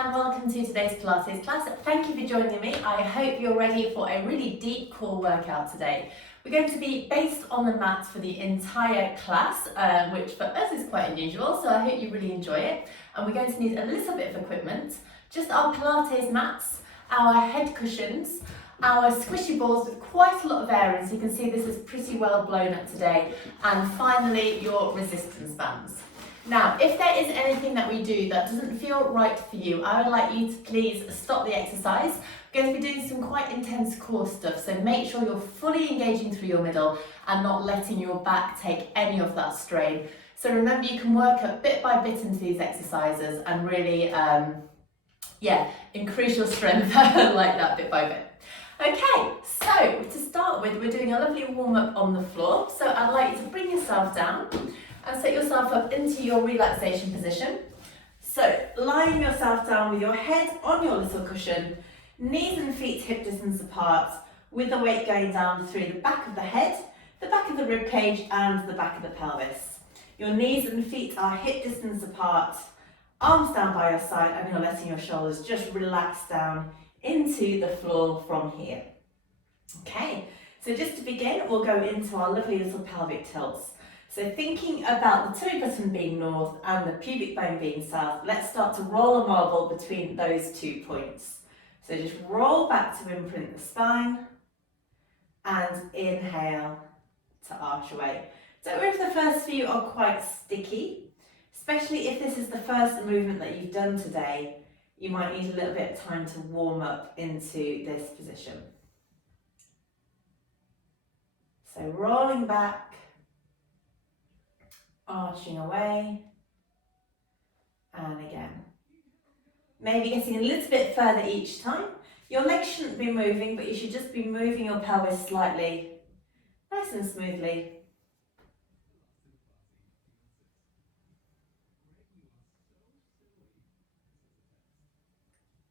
and welcome to today's Pilates class. Thank you for joining me. I hope you're ready for a really deep core workout today. We're going to be based on the mat for the entire class, which for us is quite unusual, so I hope you really enjoy it. And we're going to need a little bit of equipment, just our Pilates mats, our head cushions, our squishy balls with quite a lot of air in, so you can see this is pretty well blown up today, and finally your resistance bands. Now, if there is anything that we do that doesn't feel right for you, I would like you to please stop the exercise. We're going to be doing some quite intense core stuff, so make sure you're fully engaging through your middle and not letting your back take any of that strain. So remember, you can work up bit by bit into these exercises and really, increase your strength like that bit by bit. Okay, so to start with, we're doing a lovely warm-up on the floor. So I'd like you to bring yourself down and set yourself up into your relaxation position. So lying yourself down with your head on your little cushion, knees and feet hip distance apart, with the weight going down through the back of the head, the back of the rib cage and the back of the pelvis. Your knees and feet are hip distance apart, arms down by your side, and you're letting your shoulders just relax down into the floor from here. Okay, so just to begin, we'll go into our lovely little pelvic tilts. So thinking about the tummy button being north and the pubic bone being south, let's start to roll a marble between those 2 points. So just roll back to imprint the spine and inhale to arch away. Don't worry if the first few are quite sticky, especially if this is the first movement that you've done today. You might need a little bit of time to warm up into this position. So rolling back, arching away, and again. Maybe getting a little bit further each time. Your legs shouldn't be moving, but you should just be moving your pelvis slightly, nice and smoothly.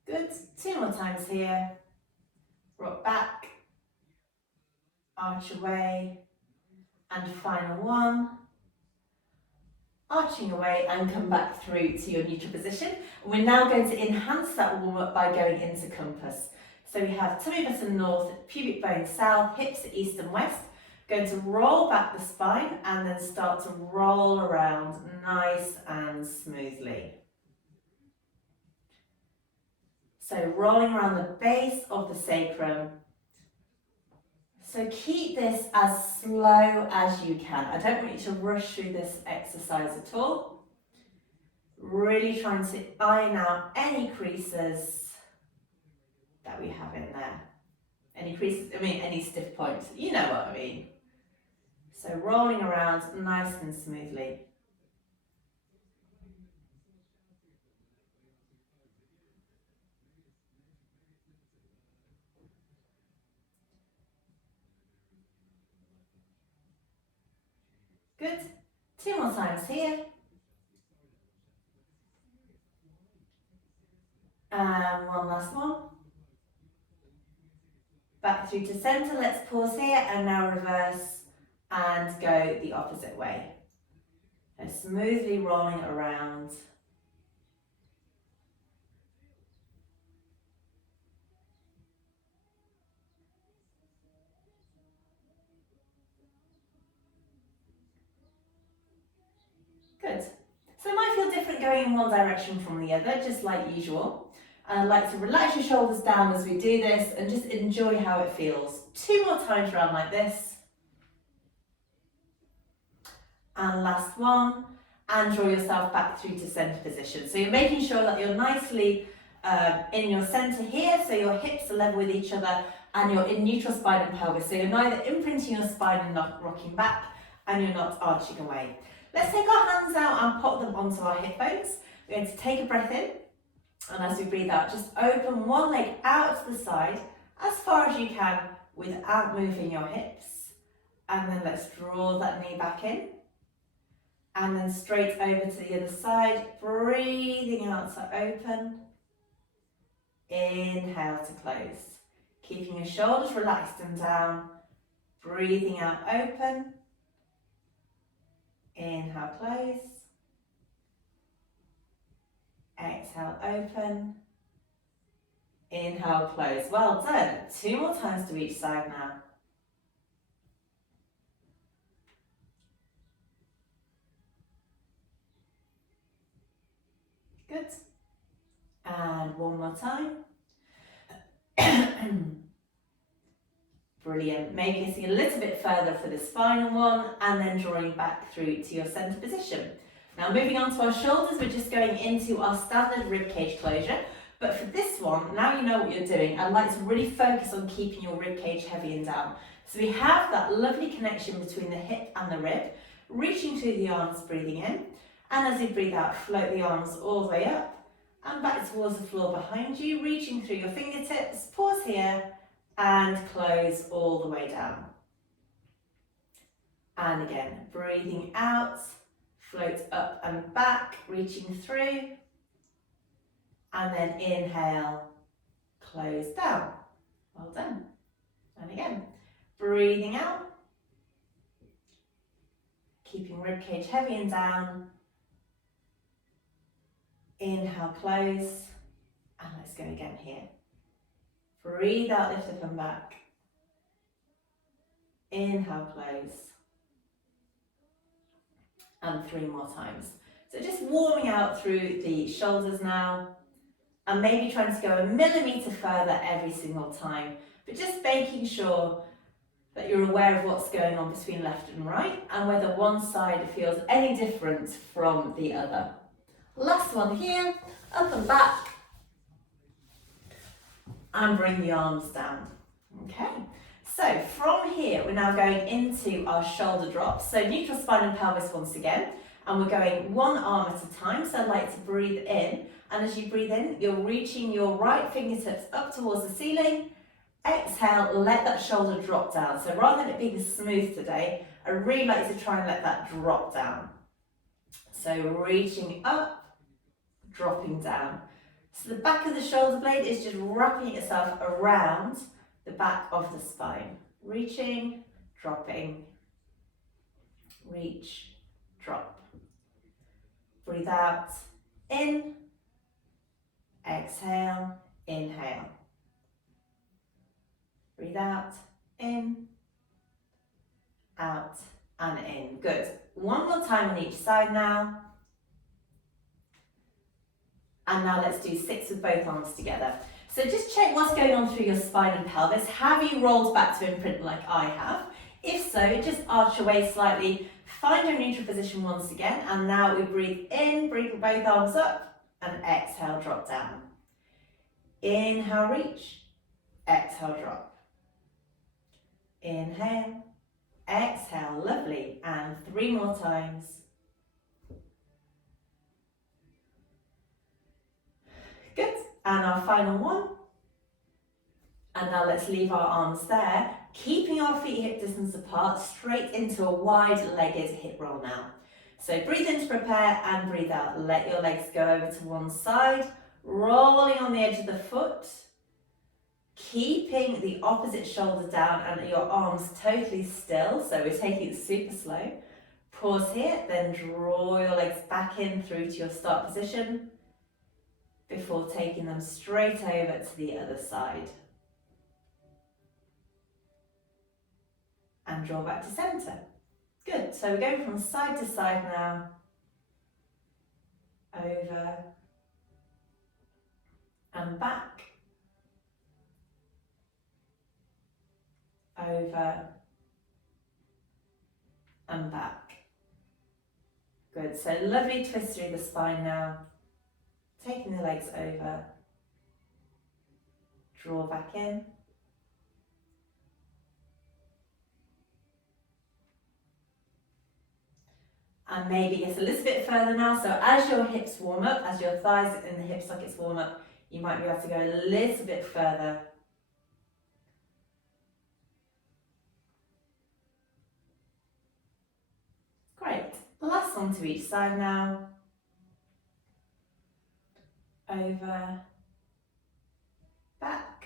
Good, 2 more times here. Rock back, arch away, and final one. Arching away and come back through to your neutral position. And we're now going to enhance that warm up by going into compass. So we have tummy button north, pubic bone south, hips east and west. Going to roll back the spine and then start to roll around nice and smoothly. So rolling around the base of the sacrum. So keep this as slow as you can. I don't want you to rush through this exercise at all. Really trying to iron out any creases that we have in there. Any creases, any stiff points. You know what I mean. So rolling around nice and smoothly. Good. 2 more times here. And one last one. Back through to centre. Let's pause here and now reverse and go the opposite way. So smoothly rolling around. Good. So it might feel different going in one direction from the other, just like usual. And I'd like to relax your shoulders down as we do this and just enjoy how it feels. 2 more times around like this. And last one. And draw yourself back through to centre position. So you're making sure that you're nicely in your centre here, so your hips are level with each other and you're in neutral spine and pelvis. So you're neither imprinting your spine and not rocking back, and you're not arching away. Let's take our hands out and pop them onto our hip bones. We're going to take a breath in, and as we breathe out, just open one leg out to the side as far as you can without moving your hips. And then let's draw that knee back in. And then straight over to the other side, breathing out to open. Inhale to close. Keeping your shoulders relaxed and down. Breathing out, open. Inhale, close. exhale, open, inhale, close. Well done. 2 more times to each side now. Good. And 1 more time. Brilliant. Maybe getting a little bit further for this final one and then drawing back through to your centre position. Now moving on to our shoulders, we're just going into our standard rib cage closure. But for this one, now you know what you're doing, I'd like to really focus on keeping your rib cage heavy and down. So we have that lovely connection between the hip and the rib, reaching through the arms, breathing in. And as you breathe out, float the arms all the way up and back towards the floor behind you, reaching through your fingertips. Pause here and close all the way down. And again, breathing out, float up and back, reaching through. And then inhale, close down. Well done. And again, breathing out, keeping ribcage heavy and down. Inhale, close, and let's go again here. Breathe out, lift up and back. Inhale, close. And 3 more times. So just warming out through the shoulders now, and maybe trying to go a millimetre further every single time, but just making sure that you're aware of what's going on between left and right, and whether one side feels any different from the other. Last one here, up and back, and bring the arms down. Okay, so from here we're now going into our shoulder drops. So neutral spine and pelvis once again, and we're going 1 arm at a time. So I'd like to breathe in, and as you breathe in, you're reaching your right fingertips up towards the ceiling. Exhale, let that shoulder drop down. So rather than it being smooth today, I really like to try and let that drop down. So reaching up, dropping down. So the back of the shoulder blade is just wrapping itself around the back of the spine. Reaching, dropping, reach, drop. Breathe out, in, exhale, inhale. Breathe out, in, out, and in. Good. 1 more time on each side now. And now let's do 6 with both arms together. So just check what's going on through your spine and pelvis. Have you rolled back to imprint like I have? If so, just arch your waist slightly, find your neutral position once again, and now we breathe in, bring both arms up, and exhale, drop down. Inhale, reach, exhale, drop. Inhale, exhale, lovely, and 3 more times. Good, and our final one. And now let's leave our arms there, keeping our feet hip distance apart, straight into a wide-legged hip roll now. So breathe in to prepare and breathe out. Let your legs go over to one side, rolling on the edge of the foot, keeping the opposite shoulder down and your arms totally still. So we're taking it super slow. Pause here, then draw your legs back in through to your start position before taking them straight over to the other side. And draw back to centre. Good, so we're going from side to side now. Over and back. Over and back. Good, so lovely twist through the spine now. Taking the legs over. Draw back in. And maybe get a little bit further now. So as your hips warm up, as your thighs and the hip sockets warm up, you might be able to go a little bit further. Great. Last one to each side now. Over, back,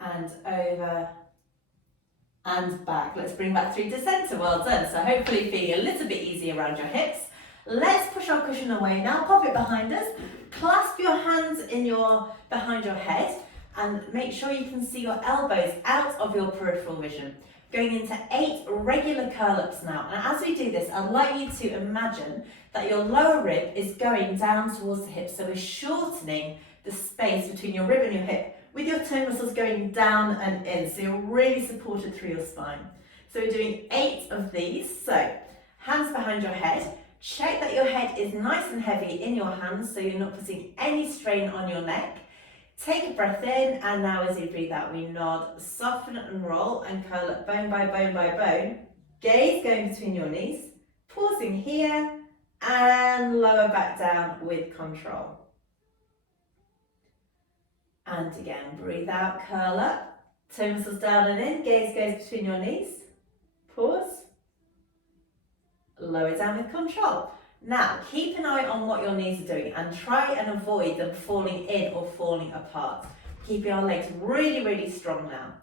and over, and back. Let's bring back through to centre. Well done. So hopefully feeling a little bit easier around your hips. Let's push our cushion away now, pop it behind us, clasp your hands behind your head and make sure you can see your elbows out of your peripheral vision. Going into 8 regular curl-ups now, and as we do this, I'd like you to imagine that your lower rib is going down towards the hip, so we're shortening the space between your rib and your hip with your toe muscles going down and in, so you're really supported through your spine. So we're doing 8 of these, so hands behind your head, check that your head is nice and heavy in your hands so you're not putting any strain on your neck. Take a breath in, and now as you breathe out, we nod, soften and roll and curl up bone by bone by bone. Gaze going between your knees, pausing here and lower back down with control. And again, breathe out, curl up, toe muscles down and in, gaze goes between your knees, pause, lower down with control. Now, keep an eye on what your knees are doing and try and avoid them falling in or falling apart. Keeping our legs really, really strong now.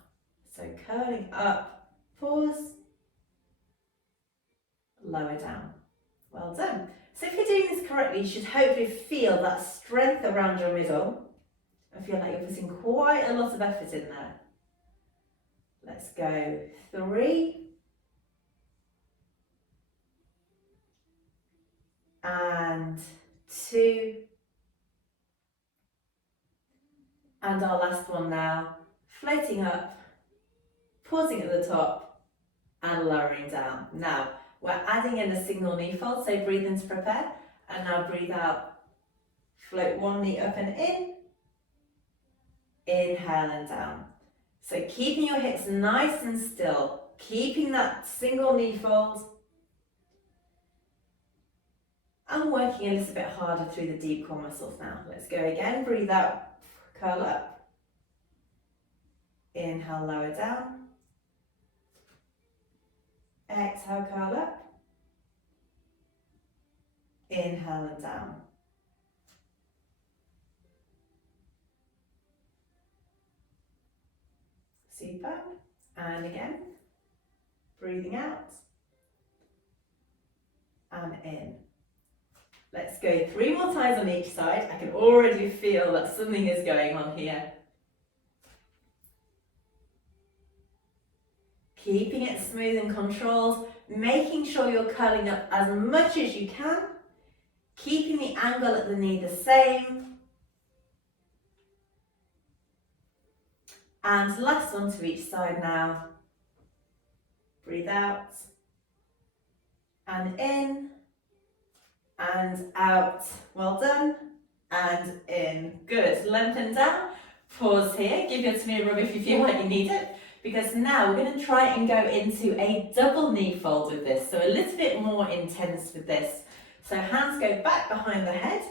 So curling up, pause, lower down. Well done. So if you're doing this correctly, you should hopefully feel that strength around your middle. I feel like you're putting quite a lot of effort in there. Let's go 3. And 2, and our last one now, floating up, pausing at the top and lowering down. Now we're adding in a single knee fold, so breathe in to prepare, and now breathe out, float one knee up and in, inhale and down. So keeping your hips nice and still, keeping that single knee fold, and working a little bit harder through the deep core muscles now. Let's go again, breathe out, curl up, inhale, lower down, exhale, curl up, inhale and down. Super, and again, breathing out, and in. Let's go 3 more times on each side. I can already feel that something is going on here. Keeping it smooth and controlled, making sure you're curling up as much as you can, keeping the angle at the knee the same. And last one to each side now. Breathe out, and in, and out. Well done, and in. Good. Lengthen down, pause here, give your tummy a rub if you feel like you need it, because now we're going to try and go into a double knee fold with this, so a little bit more intense with this. So hands go back behind the head,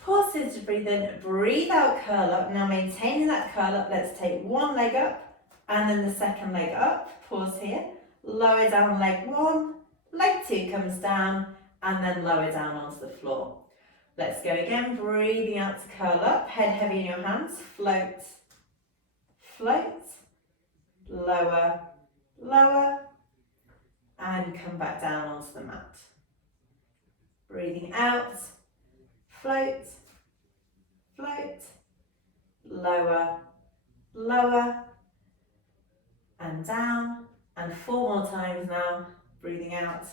pause here to breathe in, breathe out, curl up. Now maintaining that curl up, let's take one leg up and then the second leg up, pause here, lower down leg 1, leg 2 comes down, and then lower down onto the floor. Let's go again, breathing out to curl up, head heavy in your hands, float, float, lower, lower, and come back down onto the mat. Breathing out, float, float, lower, lower, and down, and 4 more times now, breathing out,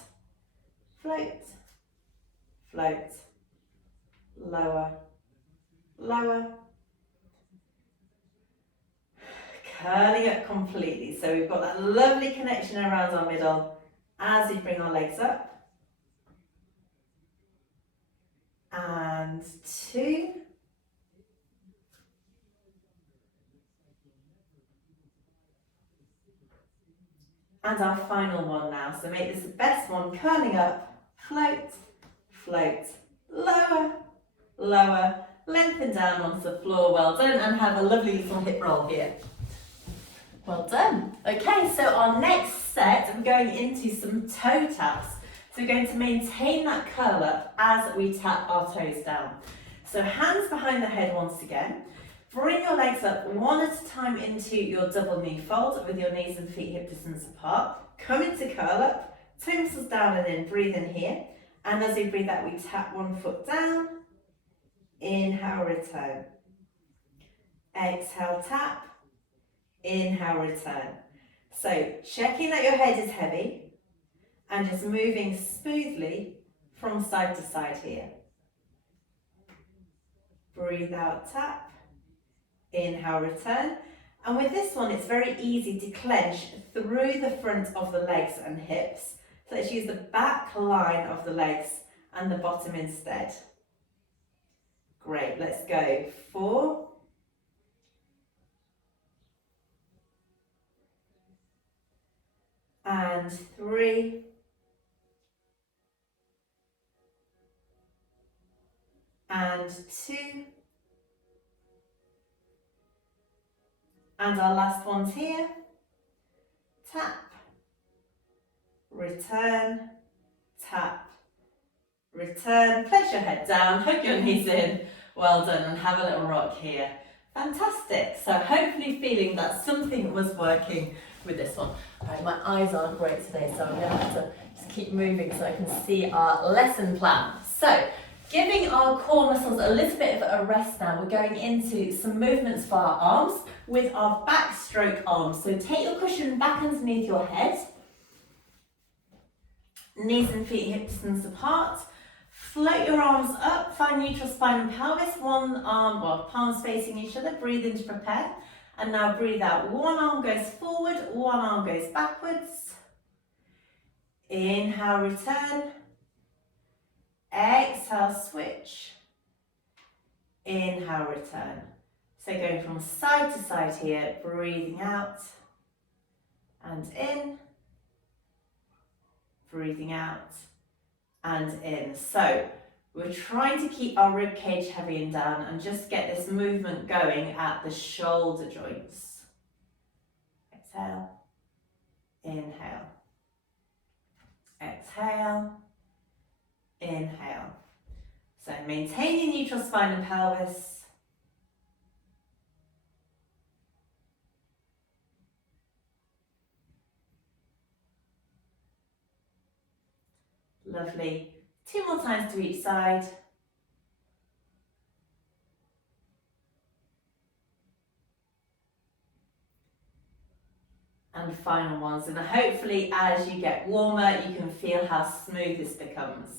float, float, lower, lower, curling up completely. So we've got that lovely connection around our middle as we bring our legs up. And 2. And our final one now. So make this the best one, curling up, float, float, lower, lower, lengthen down onto the floor. Well done, and have a lovely little hip roll here. Well done. Okay, so our next set, we're going into some toe taps. So we're going to maintain that curl up as we tap our toes down. So hands behind the head once again. Bring your legs up one at a time into your double knee fold with your knees and feet hip distance apart. Come into curl up, toe muscles down and in, breathe in here. And as we breathe out, we tap one foot down. Inhale, return. Exhale, tap. Inhale, return. So checking that your head is heavy and just moving smoothly from side to side here. Breathe out, tap. Inhale, return. And with this one, it's very easy to clench through the front of the legs and hips. So let's use the back line of the legs and the bottom instead. Great, let's go. 4. And 3. And 2. And our last one's here. Tap. Return. Tap. Return. Place your head down. Hook your knees in. Well done. And have a little rock here. Fantastic. So hopefully feeling that something was working with this one. Right, my eyes aren't great today, so I'm going to have to just keep moving so I can see our lesson plan. So, giving our core muscles a little bit of a rest now, we're going into some movements for our arms with our backstroke arms. So take your cushion back underneath your head, knees and feet hip distance apart. Float your arms up, find neutral spine and pelvis, one arm, well, palms facing each other, breathe in to prepare. And now breathe out, one arm goes forward, one arm goes backwards. Inhale, return. Exhale, switch. Inhale, return. So going from side to side here, breathing out and in, breathing out and in. So we're trying to keep our rib cage heavy and down and just get this movement going at the shoulder joints. Exhale, inhale, exhale, inhale. So maintain your neutral spine and pelvis. Lovely. 2 more times to each side. And final ones. And hopefully as you get warmer, you can feel how smooth this becomes.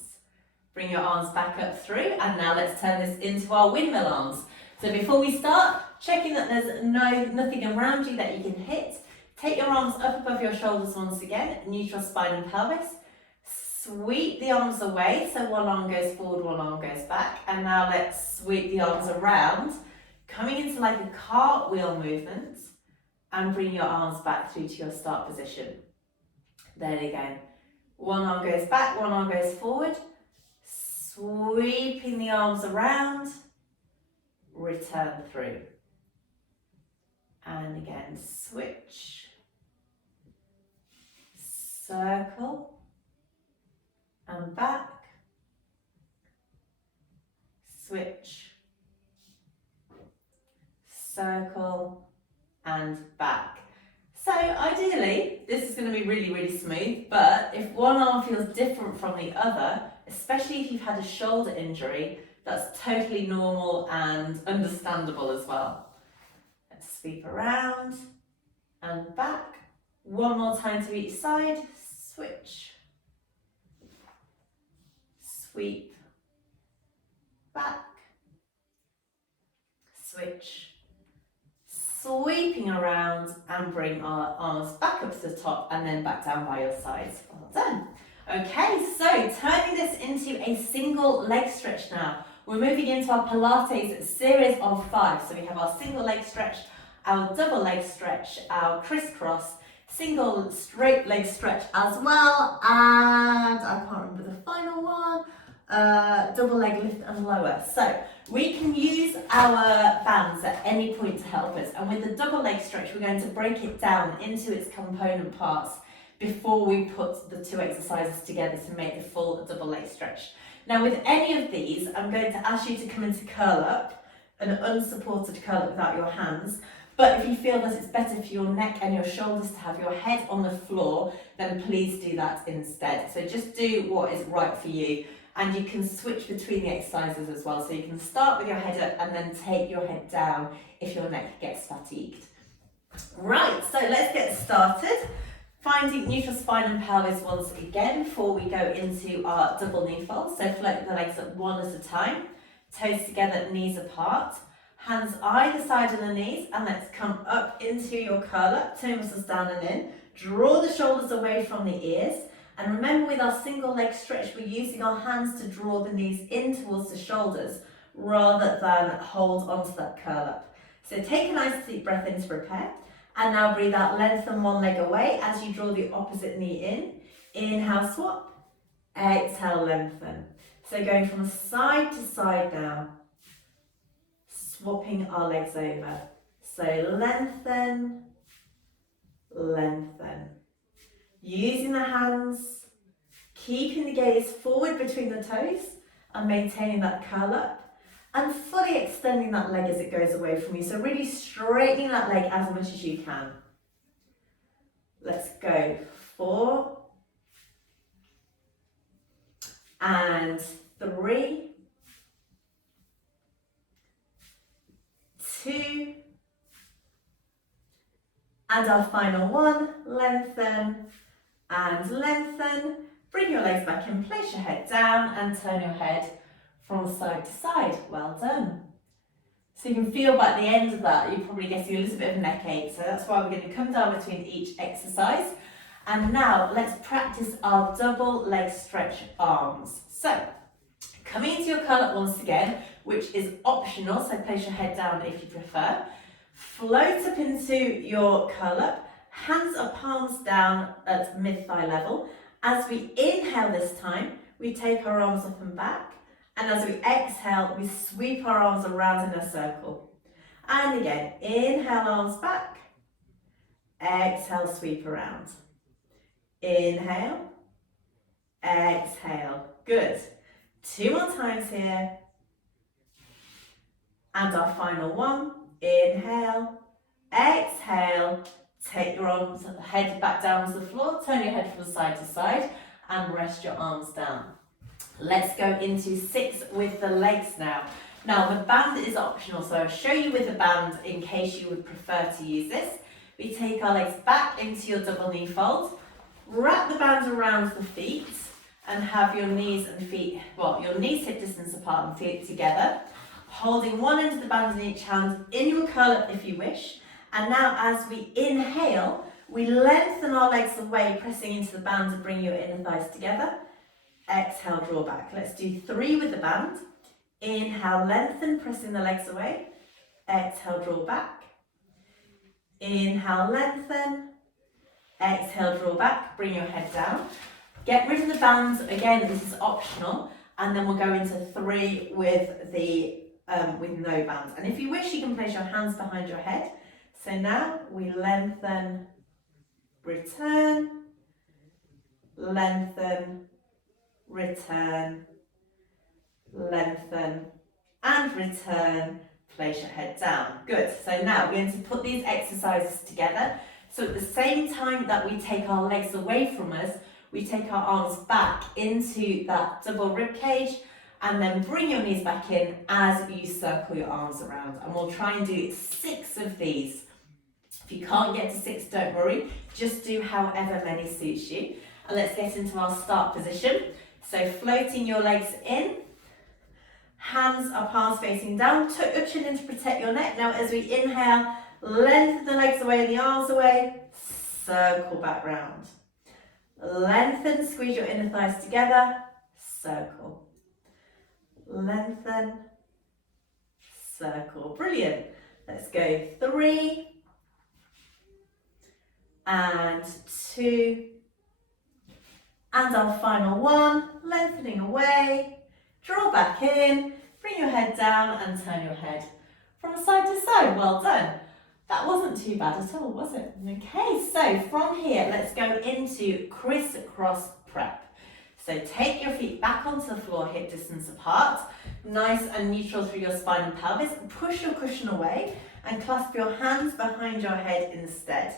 Bring your arms back up through, and now let's turn this into our windmill arms. So before we start, checking that there's nothing around you that you can hit. Take your arms up above your shoulders once again, neutral spine and pelvis. Sweep the arms away, so one arm goes forward, one arm goes back. And now let's sweep the arms around, coming into like a cartwheel movement, and bring your arms back through to your start position. There again. One arm goes back, one arm goes forward. Sweeping the arms around, return through. And again, switch, circle, and back, switch, circle, and back. So ideally, this is going to be really, really smooth, but if one arm feels different from the other, especially if you've had a shoulder injury, that's totally normal and understandable as well. Let's sweep around and back. One more time to each side, switch, sweep, back, switch, sweeping around, and bring our arms back up to the top and then back down by your sides. Well done. Okay, so turning this into a single leg stretch now. We're moving into our Pilates series of 5. So we have our single leg stretch, our double leg stretch, our crisscross, single straight leg stretch as well, and I can't remember the final one, double leg lift and lower. So we can use our bands at any point to help us, and with the double leg stretch we're going to break it down into its component parts before we put the 2 exercises together to make the full double leg stretch. Now with any of these, I'm going to ask you to come into curl up, an unsupported curl up without your hands, But if you feel that it's better for your neck and your shoulders to have your head on the floor, then please do that instead. So just do what is right for you. And you can switch between the exercises as well. So you can start with your head up and then take your head down if your neck gets fatigued. Right, so let's get started. Finding neutral spine and pelvis once again before we go into our double knee fold. So float the legs up one at a time, toes together, knees apart. Hands either side of the knees, and let's come up into your curl up, toe muscles down and in. Draw the shoulders away from the ears. And remember, with our single leg stretch, we're using our hands to draw the knees in towards the shoulders rather than hold onto that curl up. So take a nice deep breath in to prepare. And now breathe out, lengthen one leg away as you draw the opposite knee in. Inhale, swap. Exhale, lengthen. So going from side to side now. Swapping our legs over. So lengthen, lengthen. Using the hands, keeping the gaze forward between the toes and maintaining that curl up and fully extending that leg as it goes away from you. So really straightening that leg as much as you can. Let's go. 4 and 3, 2, and our final one. Lengthen and lengthen. Bring your legs back in, place your head down and turn your head from side to side. Well done. So you can feel by the end of that, you're probably getting a little bit of neck ache. So that's why we're going to come down between each exercise. And now let's practice our double leg stretch arms. So coming into your curl up once again, which is optional. So place your head down if you prefer. Float up into your curl up. Hands or palms down at mid-thigh level. As we inhale this time, we take our arms up and back. And as we exhale, we sweep our arms around in a circle. And again, inhale, arms back. Exhale, sweep around. Inhale. Exhale. Good. 2 more times here. And our final one. Inhale. Exhale. Take your arms, head back down to the floor. Turn your head from side to side. And rest your arms down. Let's go into 6 with the legs now. Now the band is optional, so I'll show you with the band in case you would prefer to use this. We take our legs back into your double knee fold, wrap the band around the feet and have your knees and feet, your knees hip distance apart and feet together, holding one end of the band in each hand in your curl up if you wish. And now as we inhale, we lengthen our legs away, pressing into the band to bring your inner thighs together. Exhale, draw back. Let's do 3 with the band. Inhale, lengthen, pressing the legs away. Exhale, draw back. Inhale, lengthen. Exhale, draw back. Bring your head down. Get rid of the band. Again, this is optional. And then we'll go into 3 with the with no band. And if you wish, you can place your hands behind your head. So now we lengthen, return, lengthen, return, lengthen, and return. Place your head down. Good. So now we're going to put these exercises together. So at the same time that we take our legs away from us, we take our arms back into that double rib cage and then bring your knees back in as you circle your arms around. And we'll try and do 6 of these. If you can't get to 6, don't worry. Just do however many suits you. And let's get into our start position. So floating your legs in, hands are palms facing down, tuck your chin in to protect your neck. Now as we inhale, lengthen the legs away and the arms away, circle back round. Lengthen, squeeze your inner thighs together, circle. Lengthen, circle. Brilliant. Let's go 3 and 2. And our final one, lengthening away, draw back in, bring your head down and turn your head from side to side. Well done. That wasn't too bad at all, was it? Okay, so from here, let's go into crisscross prep. So take your feet back onto the floor, hip distance apart, nice and neutral through your spine and pelvis. Push your cushion away and clasp your hands behind your head instead.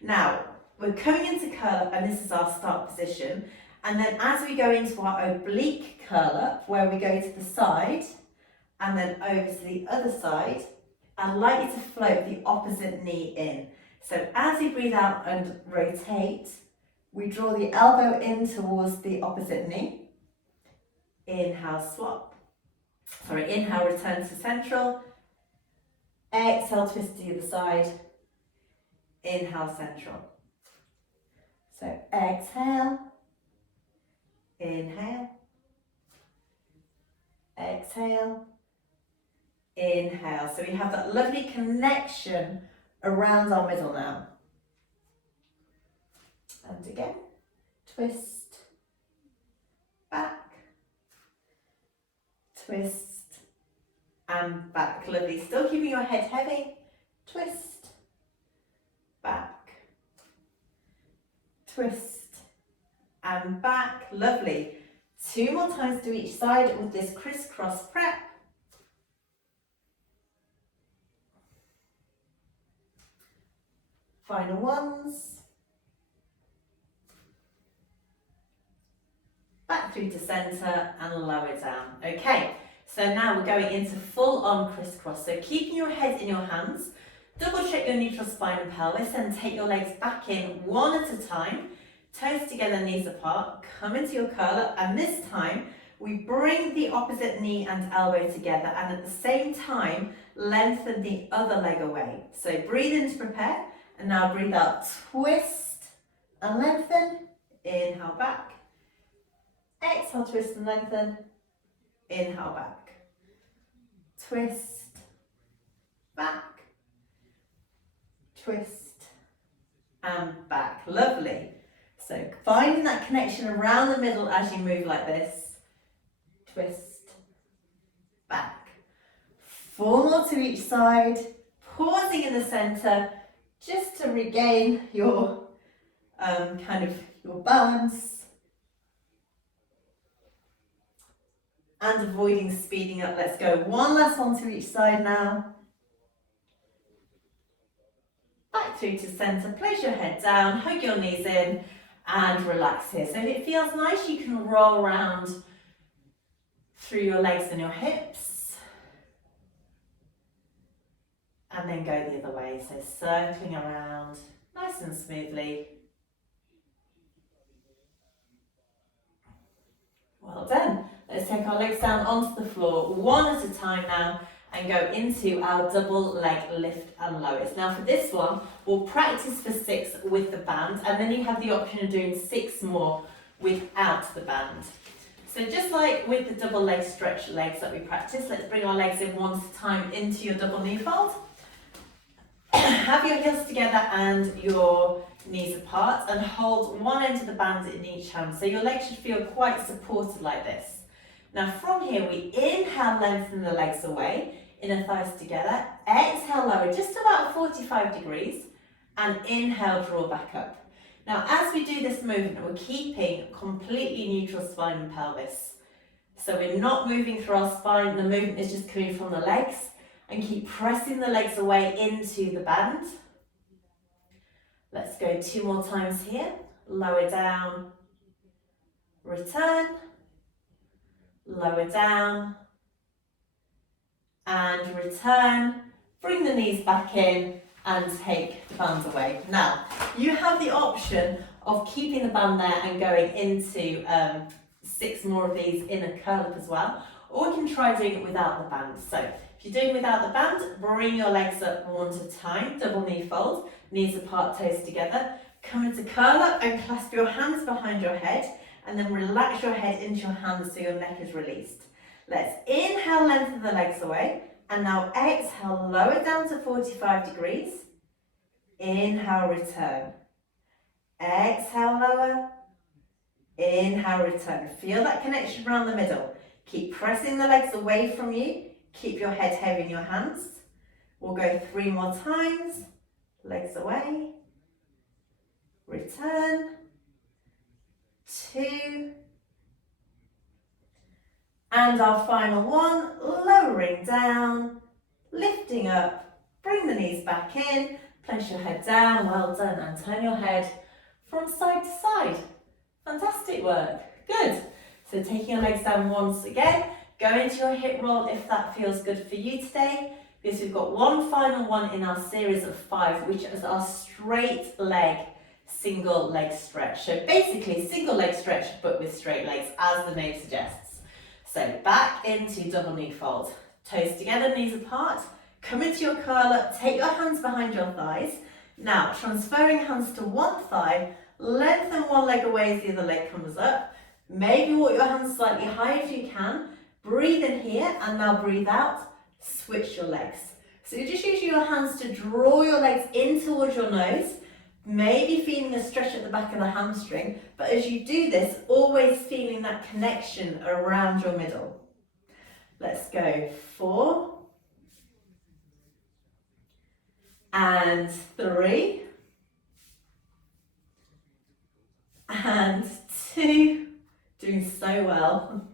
Now, we're coming into curl up, and this is our start position. And then as we go into our oblique curl up, where we go to the side and then over to the other side, I'd like you to float the opposite knee in. So as we breathe out and rotate, we draw the elbow in towards the opposite knee. Inhale, swap. Inhale, return to central. Exhale, twist to the other side. Inhale, central. So exhale, inhale, exhale, inhale. So we have that lovely connection around our middle now. And again, twist, back, twist, and back. Lovely. Still keeping your head heavy. Twist, back, twist, and back. Lovely. 2 more times to each side with this crisscross prep. Final ones. Back through to centre and lower down. Okay, so now we're going into full on crisscross. So keeping your head in your hands, double check your neutral spine and pelvis, and take your legs back in one at a time. Toes together, knees apart. Come into your curl up, and this time we bring the opposite knee and elbow together, and at the same time lengthen the other leg away. So breathe in to prepare, and now breathe out. Twist and lengthen. Inhale, back. Exhale, twist and lengthen. Inhale, back. Twist, back, twist, and back. Lovely. So finding that connection around the middle as you move like this. Twist, back. 4 more to each side. Pausing in the centre just to regain your your balance. And avoiding speeding up. Let's go. One last one to each side now. Back through to centre. Place your head down. Hug your knees in. And relax here. So if it feels nice, you can roll around through your legs and your hips. And then go the other way. So circling around nice and smoothly. Well done. Let's take our legs down onto the floor, one at a time now, and go into our double leg lift and lowers. Now for this one, we'll practice for 6 with the band, and then you have the option of doing 6 more without the band. So just like with the double leg stretch legs that we practice, let's bring our legs in one at a time into your double knee fold. Have your heels together and your knees apart, and hold one end of the band in each hand. So your legs should feel quite supported like this. Now from here, we inhale, lengthen the legs away, inner thighs together. Exhale, lower just about 45 degrees, and inhale, draw back up. Now as we do this movement, we're keeping completely neutral spine and pelvis. So we're not moving through our spine, the movement is just coming from the legs, and keep pressing the legs away into the band. Let's go 2 more times here. Lower down, return, lower down, and return. Bring the knees back in and take the band away. Now, you have the option of keeping the band there and going into 6 more of these in a curl up as well, or we can try doing it without the band. So if you're doing without the band, bring your legs up one at a time, double knee fold, knees apart, toes together. Come into curl up and clasp your hands behind your head, and then relax your head into your hands so your neck is released. Let's inhale, lengthen the legs away, and now exhale, lower down to 45 degrees. Inhale, return. Exhale, lower. Inhale, return. Feel that connection around the middle. Keep pressing the legs away from you. Keep your head heavy in your hands. We'll go 3 more times. Legs away. Return. 2. And our final one, lowering down, lifting up, bring the knees back in, place your head down, well done, and turn your head from side to side. Fantastic work, good. So taking your legs down once again, go into your hip roll if that feels good for you today, because we've got one final one in our series of 5, which is our straight leg, single leg stretch. So basically single leg stretch, but with straight legs, as the name suggests. So back into double knee fold, toes together, knees apart, come into your curl up, take your hands behind your thighs. Now transferring hands to one thigh, lengthen one leg away as the other leg comes up. Maybe walk your hands slightly high if you can. Breathe in here and now breathe out. Switch your legs. So you're just using your hands to draw your legs in towards your nose. Maybe feeling a stretch at the back of the hamstring. But as you do this, always feeling that connection around your middle. Let's go 4. And 3. And 2. Doing so well.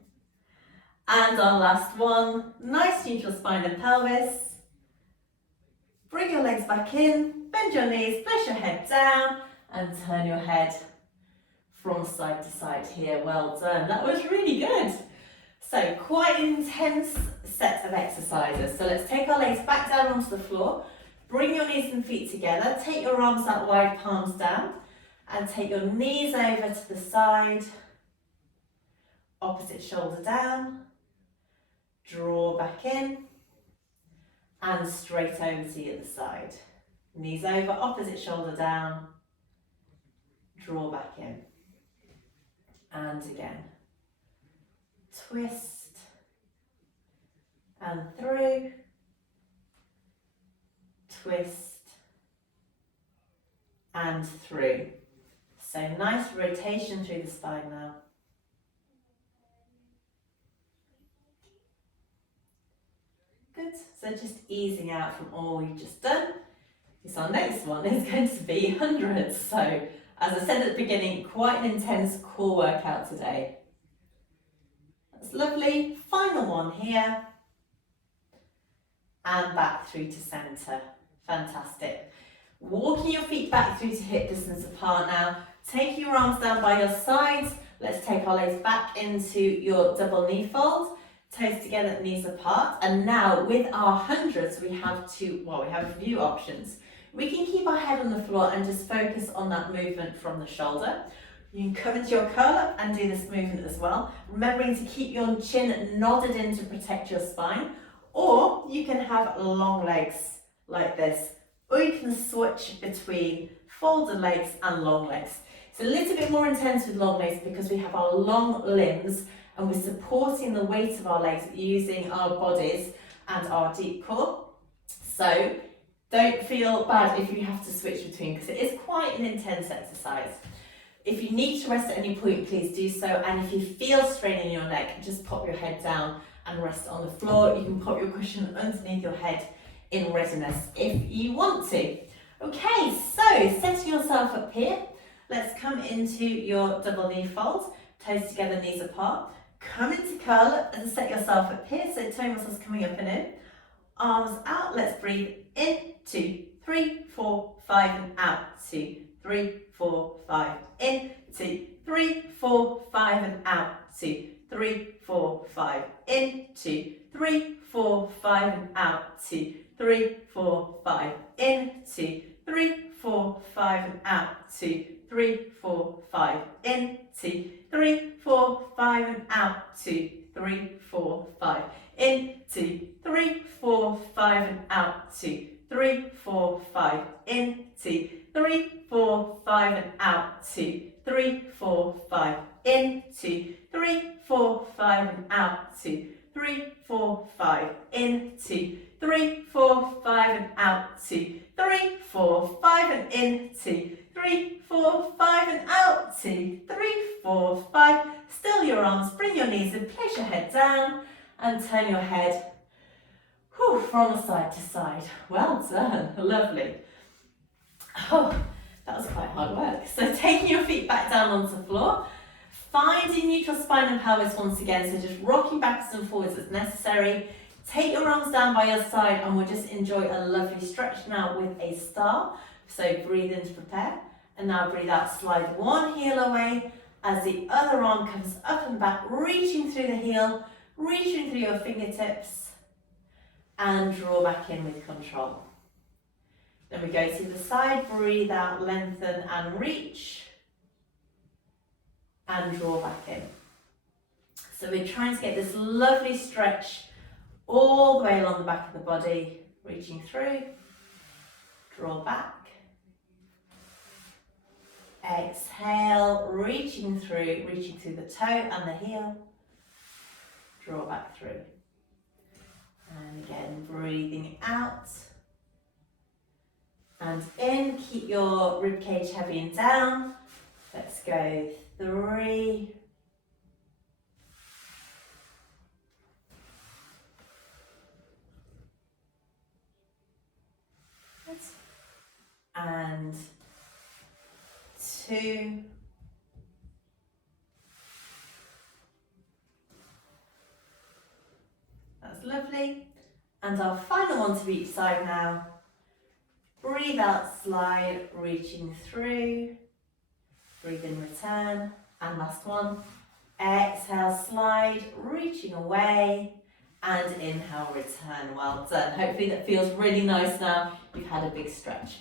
And our last one, nice neutral spine and pelvis. Bring your legs back in, bend your knees, place your head down and turn your head from side to side here. Well done, that was really good. So quite an intense set of exercises. So let's take our legs back down onto the floor, bring your knees and feet together, take your arms out wide, palms down, and take your knees over to the side, opposite shoulder down, draw back in, and straight over to the other side. Knees over, opposite shoulder down, draw back in. And again. Twist, and through, twist, and through. So nice rotation through the spine now. Good, so just easing out from all we've just done. Because our next one is going to be hundreds. So, as I said at the beginning, quite an intense core workout today. That's lovely. Final one here. And back through to centre. Fantastic. Walking your feet back through to hip distance apart now. Taking your arms down by your sides. Let's take our legs back into your double knee fold. Toes together, knees apart. And now with our hundreds, we have a few options. We can keep our head on the floor and just focus on that movement from the shoulder. You can come into your curl up and do this movement as well. Remembering to keep your chin nodded in to protect your spine. Or you can have long legs like this. Or you can switch between folded legs and long legs. It's a little bit more intense with long legs because we have our long limbs and we're supporting the weight of our legs using our bodies and our deep core. So don't feel bad if you have to switch between, because it is quite an intense exercise. If you need to rest at any point, please do so. And if you feel strain in your neck, just pop your head down and rest on the floor. You can pop your cushion underneath your head in readiness if you want to. Okay, so setting yourself up here, let's come into your double knee fold, toes together, knees apart. Come into curl up and set yourself up here, so toe muscles coming up and in. Arms out, let's breathe in, 2, 3, 4, 5, and out, 2, 3, 4, 5, in, 2, 3, 4, 5, and out, 2, 3, 4, 5, in, 2, 3, 4, 5, and out, 2, 3, 4, 5, in, 2, 3, 4, 5, and out, 2, 3, 4, 5, in, 2, 3, 4, 5, and out, 2, 3, 4, 5, in, 2, 3, 4, 5, and out, 2, 3, 4, 5, in, 2, 3, 4, 5, and out, 2, 3, 4, 5, in, 2, 3, 4, 5, and out, 2, 3, 4, 5, in, 2, 3, 4, 5, and out, 2, 3, 4, 5, and in, 2, 3, 4, 5, and out, 2, 3, 4, 5. Still your arms, bring your knees in, place your head down and turn your head from side to side. Well done, lovely. Oh, that was quite hard work. So taking your feet back down onto the floor, Finding neutral spine and pelvis once again, so just rocking backwards and forwards as necessary. Take your arms down by your side and we'll just enjoy a lovely stretch now with a star. So breathe in to prepare, and now breathe out, slide one heel away as the other arm comes up and back, reaching through the heel, reaching through your fingertips, and draw back in with control. Then we go to the side, breathe out, lengthen and reach, and draw back in. So we're trying to get this lovely stretch all the way along the back of the body, reaching through, draw back, exhale, reaching through the toe and the heel, draw back through. And again, breathing out and in, keep your ribcage heavy and down. Let's go 3, and 2, that's lovely. And our final one to each side now. Breathe out, slide, reaching through. Breathe in, return. And last one. Exhale, slide, reaching away. And inhale, return. Well done. Hopefully that feels really nice now. You've had a big stretch.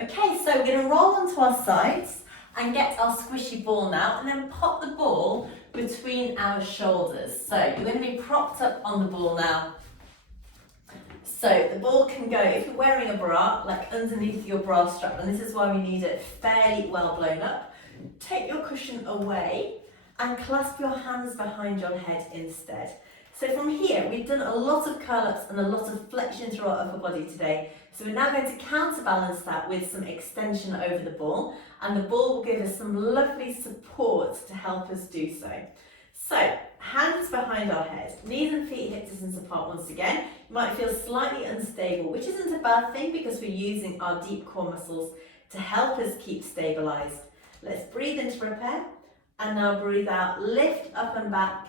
Okay, so we're going to roll onto our sides and get our squishy ball now, and then pop the ball between our shoulders. So you're going to be propped up on the ball now. So the ball can go, if you're wearing a bra, like underneath your bra strap, and this is why we need it fairly well blown up. Take your cushion away and clasp your hands behind your head instead. So from here, we've done a lot of curl-ups and a lot of flexion through our upper body today. So we're now going to counterbalance that with some extension over the ball, and the ball will give us some lovely support to help us do so. So, hands behind our head, knees and feet hip distance apart once again. You might feel slightly unstable, which isn't a bad thing because we're using our deep core muscles to help us keep stabilised. Let's breathe in to prepare, and now breathe out, lift up and back,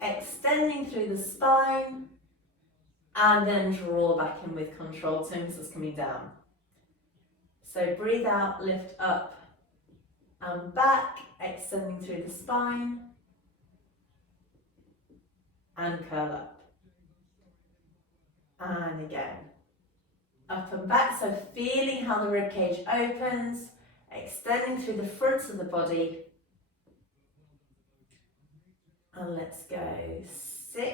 extending through the spine, and then draw back in with control, toe muscles coming down. So breathe out, lift up and back, extending through the spine, and curl up. And again, up and back, so feeling how the ribcage opens, extending through the front of the body. And let's go 6.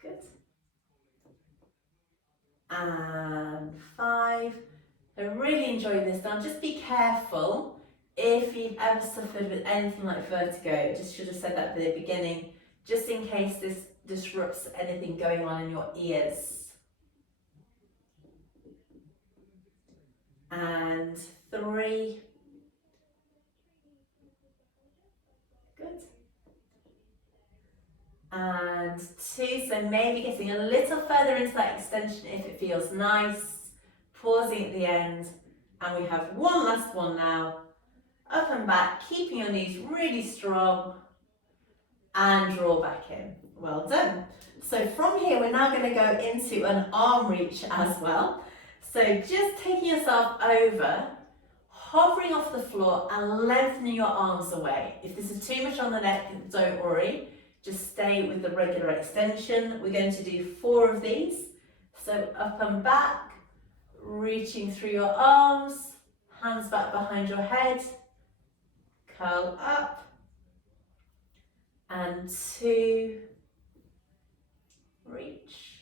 Good. And 5. I really enjoyed this. Now just be careful if you've ever suffered with anything like vertigo. I just should have said that at the beginning, just in case this disrupts anything going on in your ears. And 3. Good. And 2, so maybe getting a little further into that extension if it feels nice, pausing at the end, and we have one last one now, up and back, keeping your knees really strong, and draw back in. Well done. So from here we're now going to go into an arm reach as well. So just taking yourself over, hovering off the floor and lengthening your arms away. If this is too much on the neck, don't worry. Just stay with the regular extension. We're going to do 4 of these. So up and back, reaching through your arms, hands back behind your head, curl up, and 2, reach.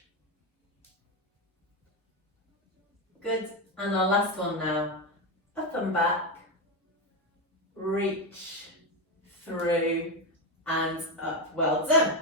Good, and our last one now, up and back, reach, through, and up. Well done.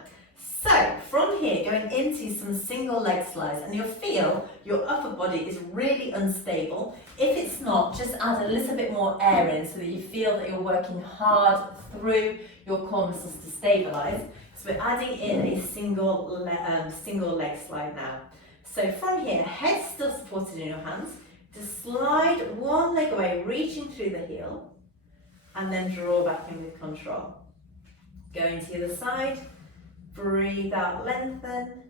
So from here, going into some single leg slides, and you'll feel your upper body is really unstable. If it's not, just add a little bit more air in so that you feel that you're working hard through your core muscles to stabilize. So we're adding in a single leg slide now. So from here, head still supported in your hands, just slide one leg away, reaching through the heel, and then draw back in with control. Going to the other side, breathe out, lengthen,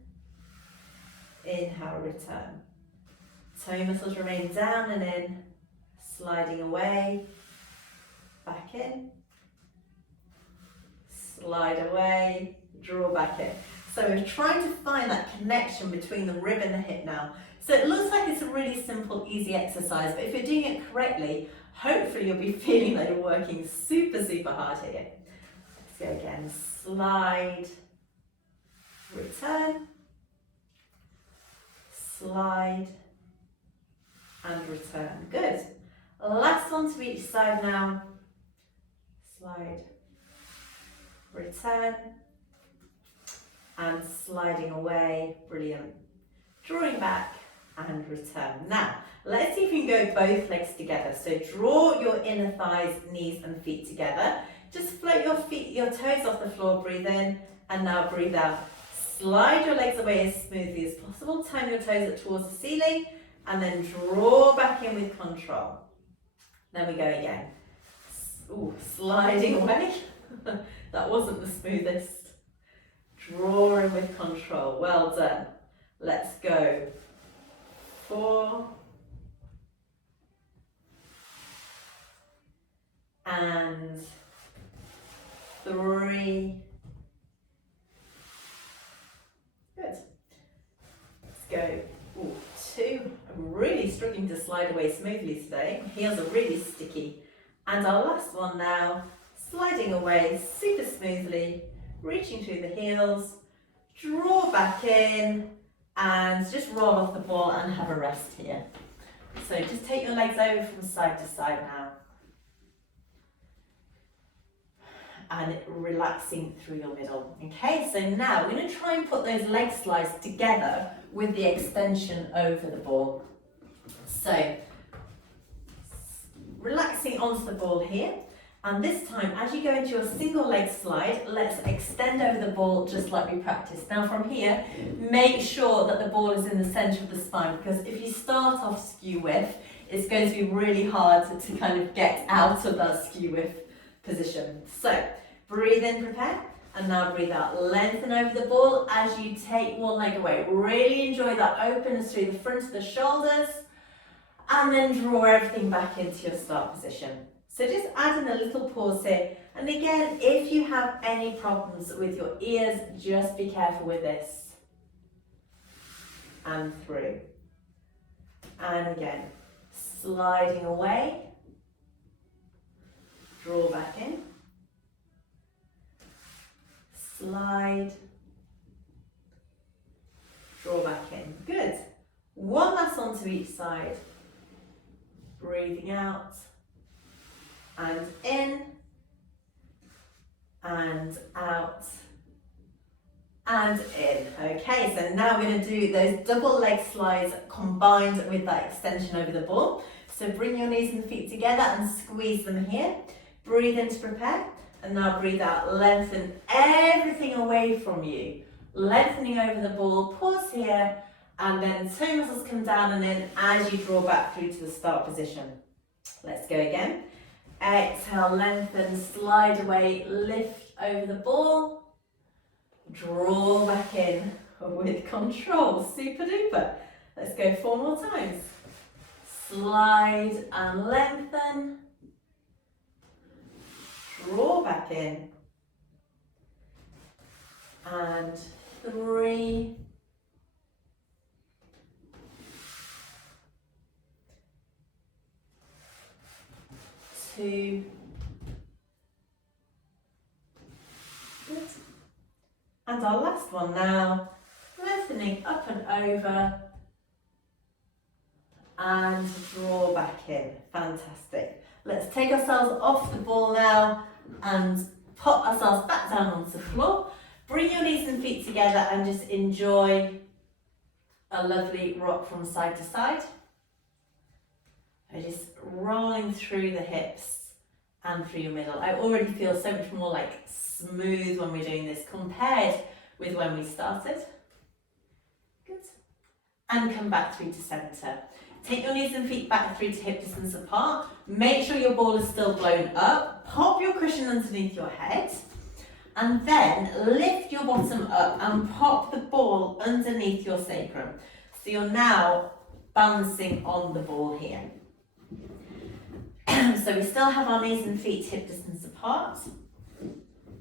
inhale, return. Toe muscles remain down and in, sliding away, back in, slide away, draw back in. So we're trying to find that connection between the rib and the hip now. So it looks like it's a really simple, easy exercise, but if you're doing it correctly, hopefully you'll be feeling that you're working super, super hard here. Let's go again, slide, return, slide, and return. Good. Last one to each side now. Slide, return, and sliding away. Brilliant. Drawing back and return. Now, let's see if you can go both legs together. So draw your inner thighs, knees and feet together. Just float your toes off the floor, breathe in, and now breathe out. Slide your legs away as smoothly as possible. Turn your toes up towards the ceiling, and then draw back in with control. Then we go again. Ooh, sliding away. That wasn't the smoothest. Draw in with control. Well done. Let's go. 4. And 3. Good. Let's go. Ooh, 2. I'm really struggling to slide away smoothly today. My heels are really sticky. And our last one now, sliding away super smoothly, reaching through the heels, draw back in, and just roll off the ball and have a rest here. So just take your legs over from side to side now. And relaxing through your middle. Okay, so now we're going to try and put those leg slides together with the extension over the ball. So, relaxing onto the ball here. And this time, as you go into your single leg slide, let's extend over the ball just like we practiced. Now from here, make sure that the ball is in the centre of the spine, because if you start off skew width, it's going to be really hard to kind of get out of that skew width position. So, breathe in, prepare, and now breathe out. Lengthen over the ball as you take one leg away. Really enjoy that openness through the front of the shoulders, and then draw everything back into your start position. So just add in a little pause here. And again, if you have any problems with your ears, just be careful with this. And through. And again, sliding away. Draw back in. Slide. Draw back in. Good. One last one to each side. Breathing out. And in, and out, and in. Okay, so now we're going to do those double leg slides combined with that extension over the ball. So bring your knees and feet together and squeeze them here. Breathe in to prepare, and now breathe out. Lengthen everything away from you. Lengthening over the ball, pause here, and then toe muscles come down and in as you draw back through to the start position. Let's go again. Exhale, lengthen, slide away, lift over the ball, draw back in with control, super duper. Let's go 4 more times. Slide and lengthen, draw back in, and 3, 2, good. And our last one now, lengthening up and over, and draw back in. Fantastic. Let's take ourselves off the ball now and pop ourselves back down onto the floor. Bring your knees and feet together and just enjoy a lovely rock from side to side. Just rolling through the hips and through your middle. I already feel so much more like smooth when we're doing this compared with when we started. Good. And come back through to centre. Take your knees and feet back through to hip distance apart. Make sure your ball is still blown up. Pop your cushion underneath your head. And then lift your bottom up and pop the ball underneath your sacrum. So you're now balancing on the ball here. So we still have our knees and feet hip distance apart.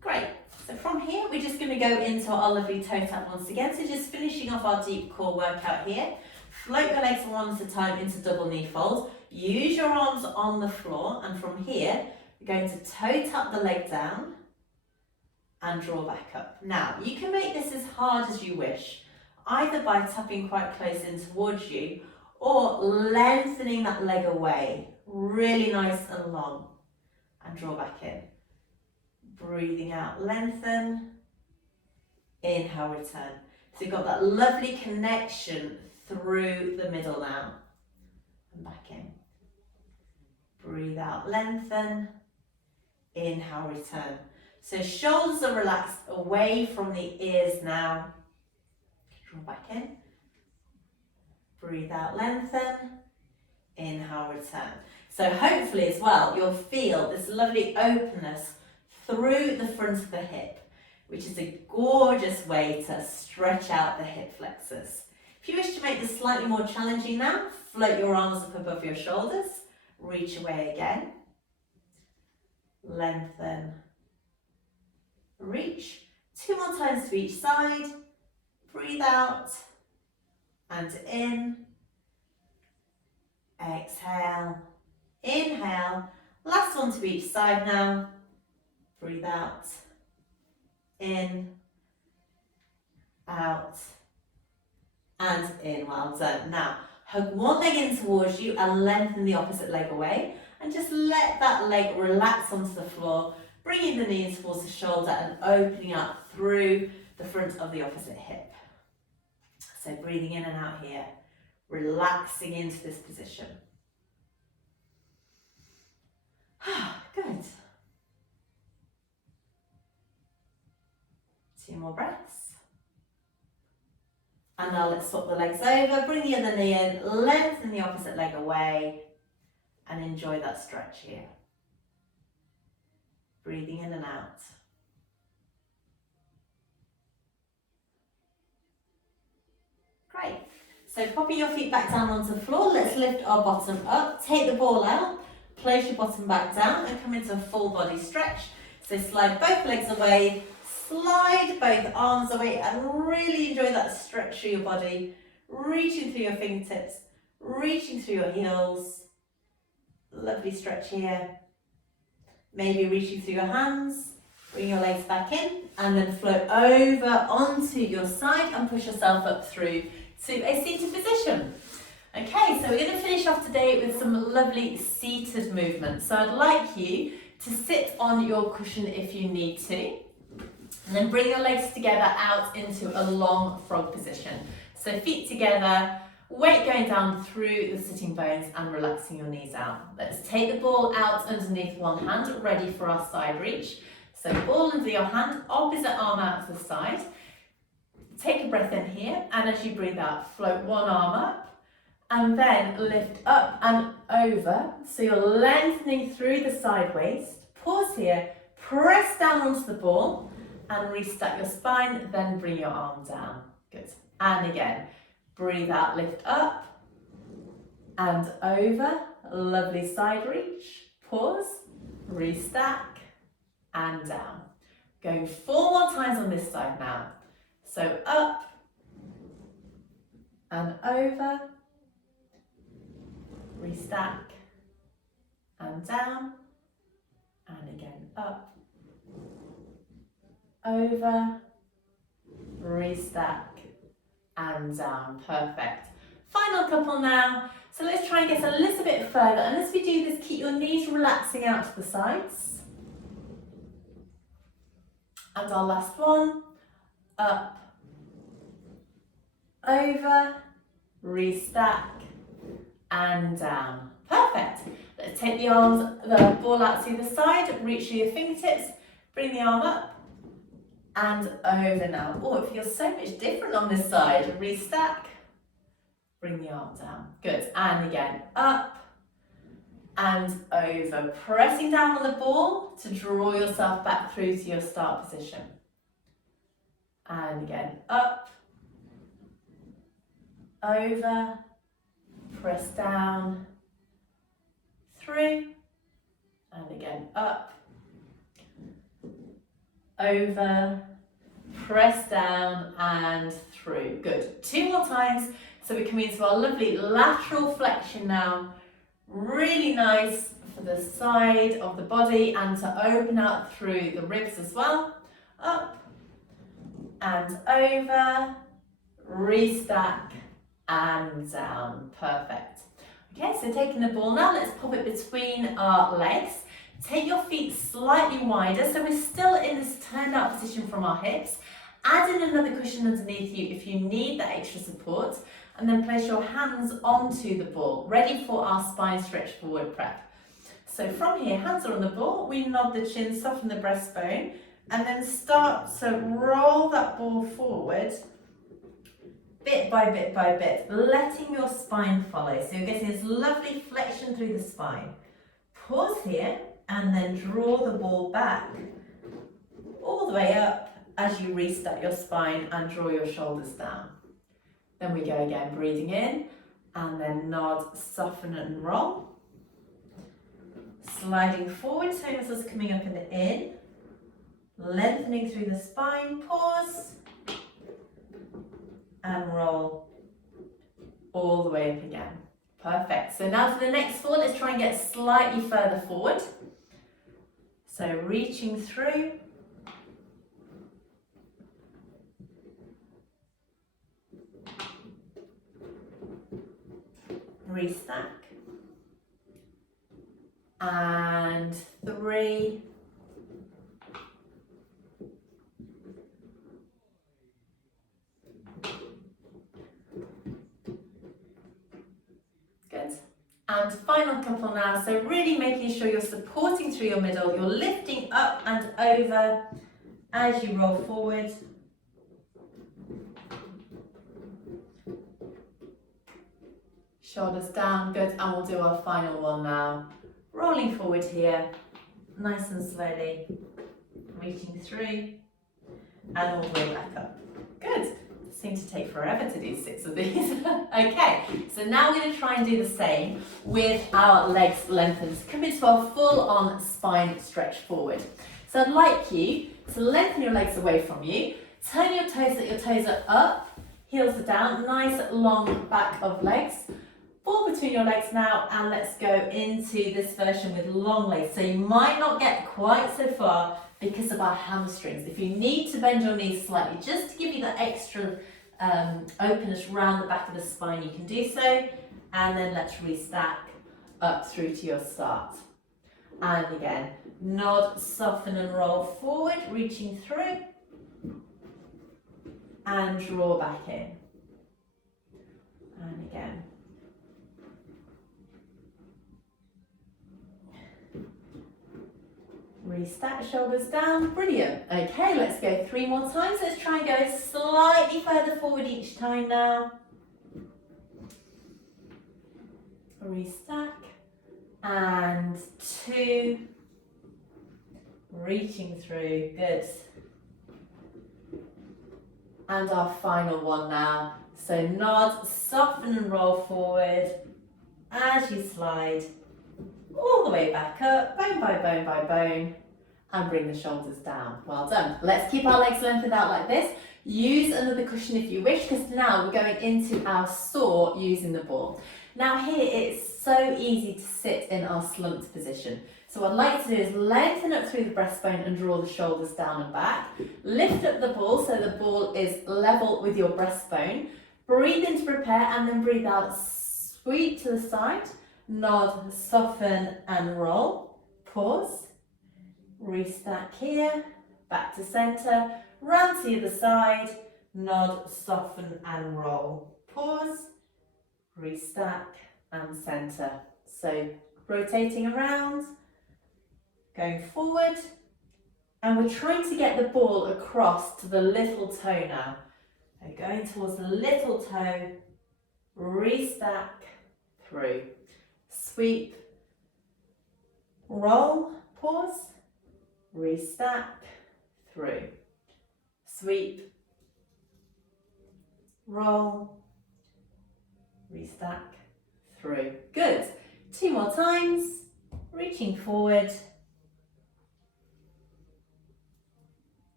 Great. So from here, we're just going to go into our lovely toe tap once again. So just finishing off our deep core workout here. Float your legs one at a time into double knee fold. Use your arms on the floor. And from here, we're going to toe tap the leg down and draw back up. Now, you can make this as hard as you wish, either by tapping quite close in towards you or lengthening that leg away, really nice and long, and draw back in. Breathing out, lengthen, inhale, return. So you've got that lovely connection through the middle now, and back in. Breathe out, lengthen, inhale, return. So shoulders are relaxed away from the ears now. Draw back in. Breathe out, lengthen. Inhale, return. So hopefully as well, you'll feel this lovely openness through the front of the hip, which is a gorgeous way to stretch out the hip flexors. If you wish to make this slightly more challenging now, float your arms up above your shoulders. Reach away again. Lengthen. Reach. 2 more times to each side. Breathe out and in. Exhale. Inhale. Last one to each side now. Breathe out. In. Out. And in. Well done. Now, hug one leg in towards you and lengthen the opposite leg away. And just let that leg relax onto the floor. Bringing the knee in towards the shoulder and opening up through the front of the opposite hip. So breathing in and out here, relaxing into this position. Good. 2 more breaths. And now let's swap the legs over, bring the other knee in, lengthen the opposite leg away, and enjoy that stretch here. Breathing in and out. Great. So popping your feet back down onto the floor, let's lift our bottom up. Take the ball out, place your bottom back down and come into a full body stretch. So slide both legs away, slide both arms away and really enjoy that stretch through your body. Reaching through your fingertips, reaching through your heels. Lovely stretch here. Maybe reaching through your hands, bring your legs back in and then float over onto your side and push yourself up through to a seated position. Okay, so we're going to finish off today with some lovely seated movements. So I'd like you to sit on your cushion if you need to, and then bring your legs together out into a long frog position. So feet together, weight going down through the sitting bones and relaxing your knees out. Let's take the ball out underneath one hand, ready for our side reach. So ball under your hand, opposite arm out to the side. Take a breath in here, and as you breathe out, float one arm up, and then lift up and over. So you're lengthening through the side waist. Pause here, press down onto the ball, and restack your spine, then bring your arm down. Good. And again. Breathe out, lift up and over. Lovely side reach. Pause, restack and down. Going 4 more times on this side now. So up and over. Restack and down. And again up, over, restack and down. Perfect. Final couple now. So let's try and get a little bit further. And as we do this, keep your knees relaxing out to the sides. And our last one. Up, over, restack and down. Perfect. Let's take the arms, the ball out to the side, reach through your fingertips, bring the arm up and over now. Oh, it feels so much different on this side. Restack, Bring the arm down. Good. And again, up and over. Pressing down on the ball to draw yourself back through to your start position. And again, up, over, press down, through, and again, up, over, press down and through. Good. 2 more times. So we come into our lovely lateral flexion now. Really nice for the side of the body and to open out through the ribs as well. Up and over, restack and down. Perfect. Okay, so taking the ball now, let's pop it between our legs. Take your feet slightly wider, so we're still in this turned out position from our hips. Add in another cushion underneath you if you need that extra support, and then place your hands onto the ball, ready for our spine stretch forward prep. So from here, hands are on the ball, we nod the chin, soften the breastbone, and then start to roll that ball forward, bit by bit by bit, letting your spine follow. So you're getting this lovely flexion through the spine. Pause here, and then draw the ball back, all the way up as you restart your spine and draw your shoulders down. Then we go again, breathing in, and then nod, soften and roll. Sliding forward, toes is coming up and in. Lengthening through the spine, pause, and roll all the way up again. Perfect. So now for the next four, let's try and get slightly further forward. So reaching through. Restack. And 3. Good. And final couple now. So really making sure you're supporting through your middle. You're lifting up and over as you roll forward. Shoulders down, good, and we'll do our final one now. Rolling forward here, nice and slowly, reaching through, and all the way back up. Good. Seems to take forever to do 6 of these. Okay, so now we're going to try and do the same with our legs lengthened. Come into our full-on spine stretch forward. So I'd like you to lengthen your legs away from you, turn your toes so that your toes are up, heels are down, nice long back of legs. Ball between your legs now, and let's go into this version with long legs. So you might not get quite so far because of our hamstrings. If you need to bend your knees slightly, just to give you that extra openness round the back of the spine, you can do so. And then let's restack up through to your start. And again, nod, soften and roll forward, reaching through. And draw back in. And again. Restack, shoulders down, brilliant. Okay, let's go 3 more times. Let's try and go slightly further forward each time now. Restack, and 2, reaching through, good. And our final one now. So nod, soften and roll forward as you slide all the way back up, bone by bone by bone, and bring the shoulders down. Well done. Let's keep our legs lengthened out like this. Use another cushion if you wish, because now we're going into our saw using the ball. Now here it's so easy to sit in our slumped position. So what I'd like to do is lengthen up through the breastbone and draw the shoulders down and back. Lift up the ball so the ball is level with your breastbone. Breathe in to prepare, and then breathe out, sweep to the side. Nod, soften and roll. Pause. Restack here. Back to centre. Round to the other side. Nod, soften and roll. Pause. Restack and centre. So rotating around. Going forward. And we're trying to get the ball across to the little toe now. So going towards the little toe. restack, through, sweep, roll, pause, restack, through, sweep, roll, restack, through. Good. 2 more times, reaching forward,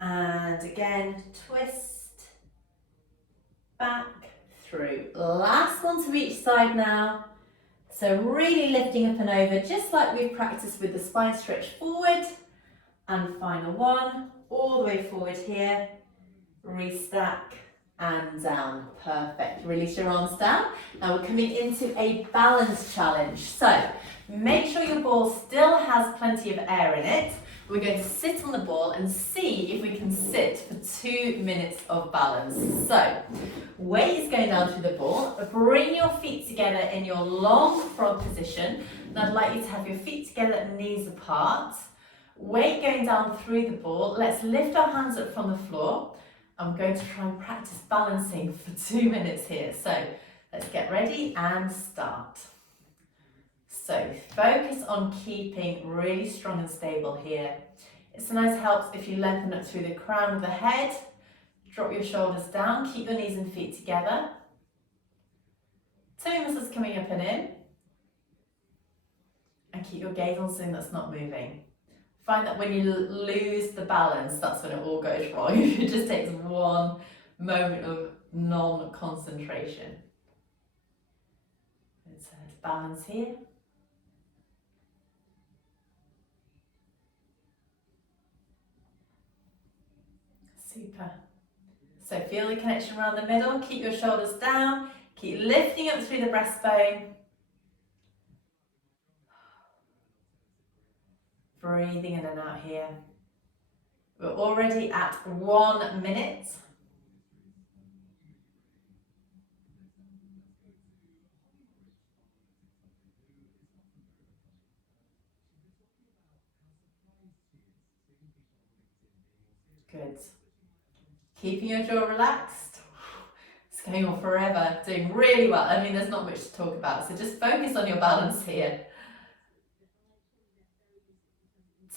and again, twist, back, through. Last one to each side now. So really lifting up and over, just like we've practiced with the spine stretch forward. And final one, all the way forward here, restack and down. Perfect. Release your arms down. Now we're coming into a balance challenge. So make sure your ball still has plenty of air in it. We're going to sit on the ball and see if we can sit for 2 minutes of balance. So weight is going down through the ball. Bring your feet together in your long front position. And I'd like you to have your feet together, knees apart. Weight going down through the ball. Let's lift our hands up from the floor. I'm going to try and practice balancing for 2 minutes here. So let's get ready and start. So focus on keeping really strong and stable here. It sometimes helps if you lengthen up through the crown of the head. Drop your shoulders down, keep your knees and feet together. Toe muscles coming up and in. And keep your gaze on something that's not moving. Find that when you lose the balance, that's when it all goes wrong. It just takes one moment of non-concentration. Let's balance here. Super. So feel the connection around the middle, keep your shoulders down, keep lifting up through the breastbone. Breathing in and out here. We're already at 1 minute. Good. Keeping your jaw relaxed. It's going on forever, doing really well. I mean, there's not much to talk about, so just focus on your balance here.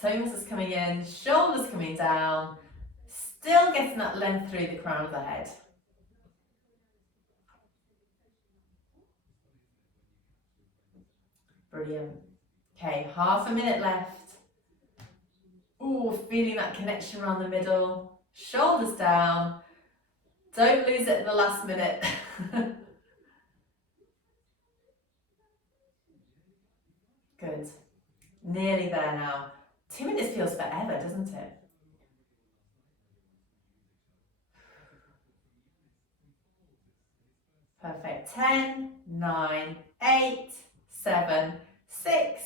Toe muscles coming in, shoulders coming down, still getting that length through the crown of the head. Brilliant. Okay, half a minute left. Ooh, feeling that connection around the middle, shoulders down. Don't lose it in the last minute. Good. Nearly there now. 2 minutes feels forever, doesn't it? Perfect. 10, 9, 8, 7, 6,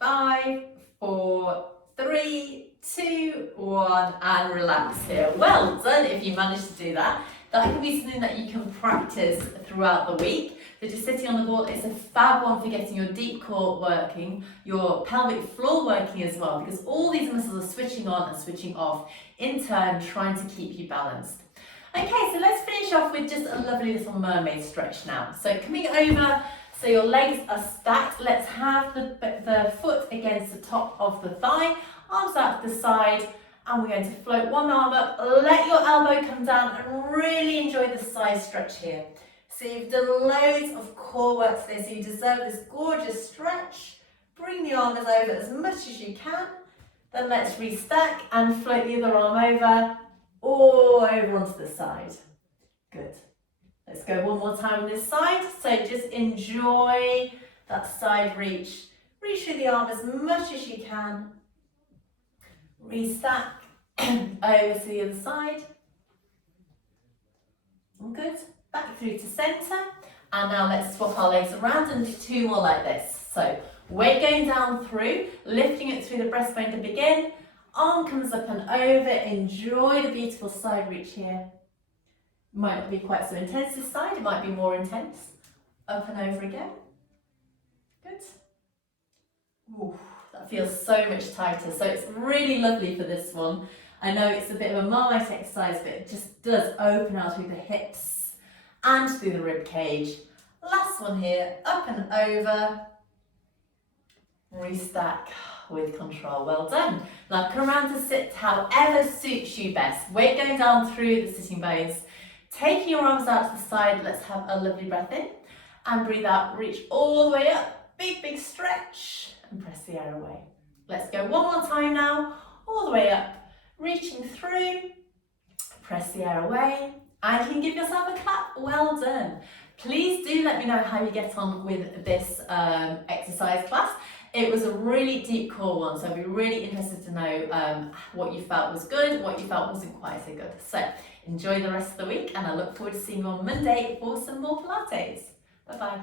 5, 4, 3, 2, 1, and relax here. Well done if you managed to do that. That can be something that you can practice throughout the week. So just sitting on the ball is a fab one for getting your deep core working, your pelvic floor working as well, because all these muscles are switching on and switching off, in turn trying to keep you balanced. Okay, so let's finish off with just a lovely little mermaid stretch now. So coming over, so your legs are stacked. Let's have the foot against the top of the thigh, arms out to the side, and we're going to float one arm up, let your elbow come down, and really enjoy the side stretch here. So you've done loads of core work today, so you deserve this gorgeous stretch. Bring the arms over as much as you can. Then let's restack and float the other arm over, all over onto the side. Good. Let's go one more time on this side. So just enjoy that side reach. Reach through the arm as much as you can. Restack over to the other side. Good. Back through to centre. And now let's swap our legs around and do 2 more like this. So weight going down through, lifting it through the breastbone to begin. Arm comes up and over. Enjoy the beautiful side reach here. Might not be quite so intense this side, it might be more intense. Up and over again. Good. Ooh, that feels so much tighter. So it's really lovely for this one. I know it's a bit of a Marmite exercise, but it just does open out through the hips and through the rib cage. Last one here, up and over. Restack with control, well done. Now come around to sit however suits you best. Weight going down through the sitting bones. Taking your arms out to the side, let's have a lovely breath in. And breathe out, reach all the way up, big stretch, and press the air away. Let's go one more time now, all the way up, reaching through, press the air away, and you can give yourself a clap, well done. Please do let me know how you get on with this exercise class. It was a really deep core one, so I'd be really interested to know what you felt was good, what you felt wasn't quite so good. So enjoy the rest of the week, and I look forward to seeing you on Monday for some more Pilates. Bye-bye.